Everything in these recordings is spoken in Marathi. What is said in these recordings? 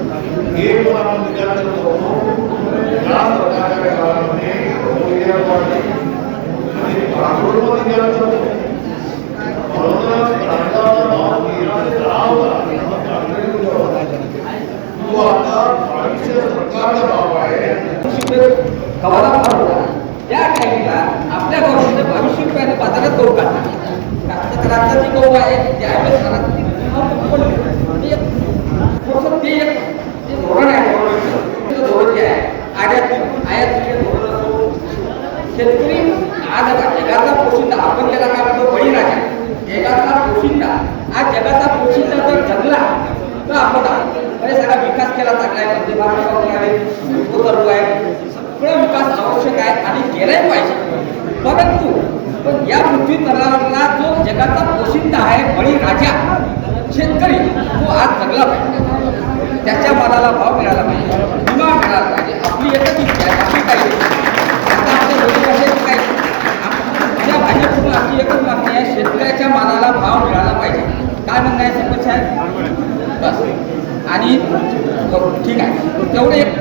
हे विचार करतो या काळामध्ये आणि भाव तो आता बावीसशे सरकारचा भाव आहे गव्हाला भाव होता त्या टाईमला आपल्या गव्हामध्ये बावीसशे रुपयाने बाजारात गहू काढला. कास्तकारांचा जी गहू आहे त्यावेळेस घरात ती किंमत पडली. म्हणजे थोडंसं ते एक ते धोरण आहे ते धोरण जे आहे आयात आयात धोरण असो शेतकरी आज आता जगाचा पोशिंदा आपण त्याला काय म्हणतो बळीराजा. जगाचा पोशिंदा आज जगाचा पोशिंदा जर जगला तर आपण म्हणजे सगळा विकास केला चांगला आहे म्हणजे भारत आहे उतरलो आहे. सगळं विकास आवश्यक आहे आणि केलाही पाहिजे. परंतु पण या पृथ्वी जो जगाचा पोशिंदा आहे बळीराजा शेतकरी तो आज जगला पाहिजे. त्याच्या मनाला भाव मिळाला पाहिजे. विमा मिळाला पाहिजे. आपली एकच इच्छा आहे आपली काही नाही. आता आपल्या दोन्ही भाषेत काय त्या भाजपकडून आपली एकच मागणी आहे शेतकऱ्याच्या मालाला भाव मिळाला पाहिजे. काय म्हणणं आहे सरपंच साहेब? बस. आणि हो, ठीक आहे. तेवढे एक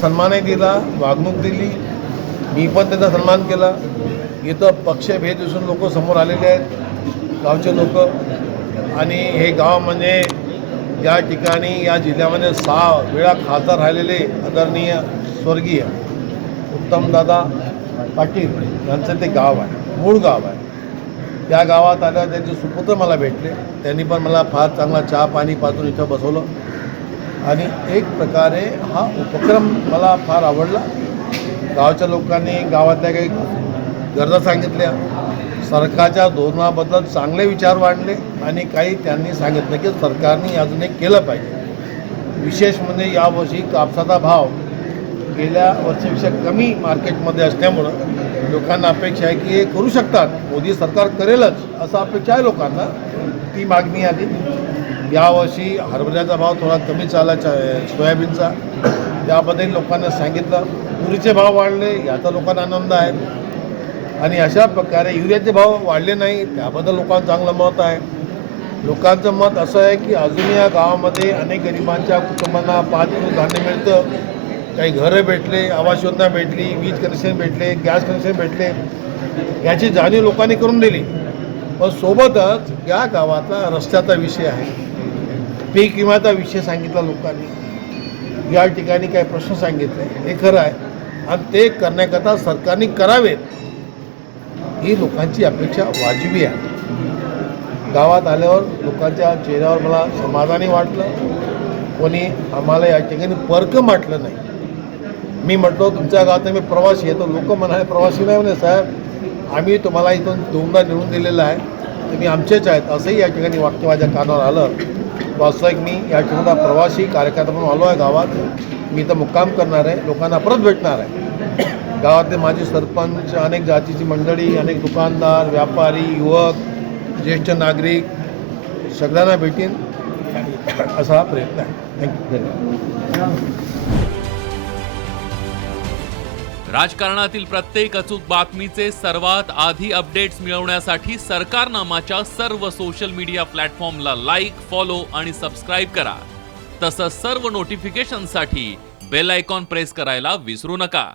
सन्मानही दिला वागणूक दिली. मी पण त्यांचा सन्मान केला. इथं पक्षभेद दिसून लोक समोर आलेले आहेत. गावचे लोक. आणि हे गाव म्हणजे या ठिकाणी या जिल्ह्यामध्ये सहा वेळा खासदार राहिलेले आदरणीय स्वर्गीय उत्तमदादा पाटील यांचं ते गाव आहे मूळ गाव आहे. त्या गावात आल्या त्यांचे सुपुत्र मला भेटले. त्यांनी पण मला फार चांगला चहा पाणी पाजून इथं बसवलं. आणि एक प्रकारे हा उपक्रम मला फार आवडला. गावच्या लोकांनी गावातल्या काही गरजा सांगितल्या. सरकारच्या धोरणाबद्दल चांगले विचार मांडले आणि काही त्यांनी सांगितलं की सरकारने अजून एक केलं पाहिजे. विशेष म्हणजे यावर्षी कापसाचा भाव गेल्या वर्षीपेक्षा कमी मार्केटमध्ये असल्यामुळं लोकांना अपेक्षा आहे की हे करू शकतात. मोदी सरकार करेलच असं अपेक्षा आहे लोकांना. ती मागणी आली. यावर्षी हरभऱ्याचा भाव थोडा कमी चालायचा सोयाबीनचा. त्याबद्दल लोकांना सांगितलं. तुरीचे भाव वाढले याचा लोकांना आनंद आहे. आणि अशा प्रकारे युरियाचे भाव वाढले नाही त्याबद्दल लोकांचं चांगलं मत आहे. लोकांचं मत असं आहे की अजून या गावामध्ये अनेक गरिबांच्या कुटुंबांना पाच किलो धान्य मिळतं. काही घरं भेटले आवास योजना भेटली वीज कनेक्शन भेटले गॅस कनेक्शन भेटले. याची जाणीव लोकांनी करून दिली. पण सोबतच या गावातला रस्त्याचा विषय आहे. पीक विम्याचा विषय सांगितला लोकांनी. या ठिकाणी काही प्रश्न सांगितले. हे खरं आहे. आणि ते करण्याकरता सरकारने करावेत. ही लोकांची अपेक्षा वाजवी आहे. गावात आल्यावर लोकांच्या चेहऱ्यावर मला समाधानी वाटलं. कोणी आम्हाला या ठिकाणी पर्क म्हटलं नाही. मी म्हटलो तुमच्या गावात मी प्रवासी आहे. तर लोक म्हणाले प्रवासी नाही म्हणे साहेब. आम्ही तुम्हाला इथून दोनदा निवडून दिलेलं आहे. तुम्ही आमचेच आहेत. असंही या ठिकाणी वाक्य माझ्या कानावर आलं. वास्तविक मी या ठिकाणी प्रवासी कार्यकर्ता म्हणून आलो आहे गावात. मी इथं मुक्काम करणार आहे. लोकांना परत भेटणार आहे. गावातले माझे सरपंच अनेक जातीची मंडळी अनेक दुकानदार व्यापारी युवक ज्येष्ठ नागरिक सगळ्यांना भेटीन. असा हा प्रयत्न आहे. थँक्यू राजकारणातील प्रत्येक अचूक बातमीचे सर्वात आधी अपडेट्स मिळवण्यासाठी सरकारनामाच्या सर्व सोशल मीडिया प्लॅटफॉर्मला लाईक फॉलो आणि सबस्क्राईब करा. तसंच सर्व नोटिफिकेशनसाठी बेल आयकॉन प्रेस करायला विसरू नका.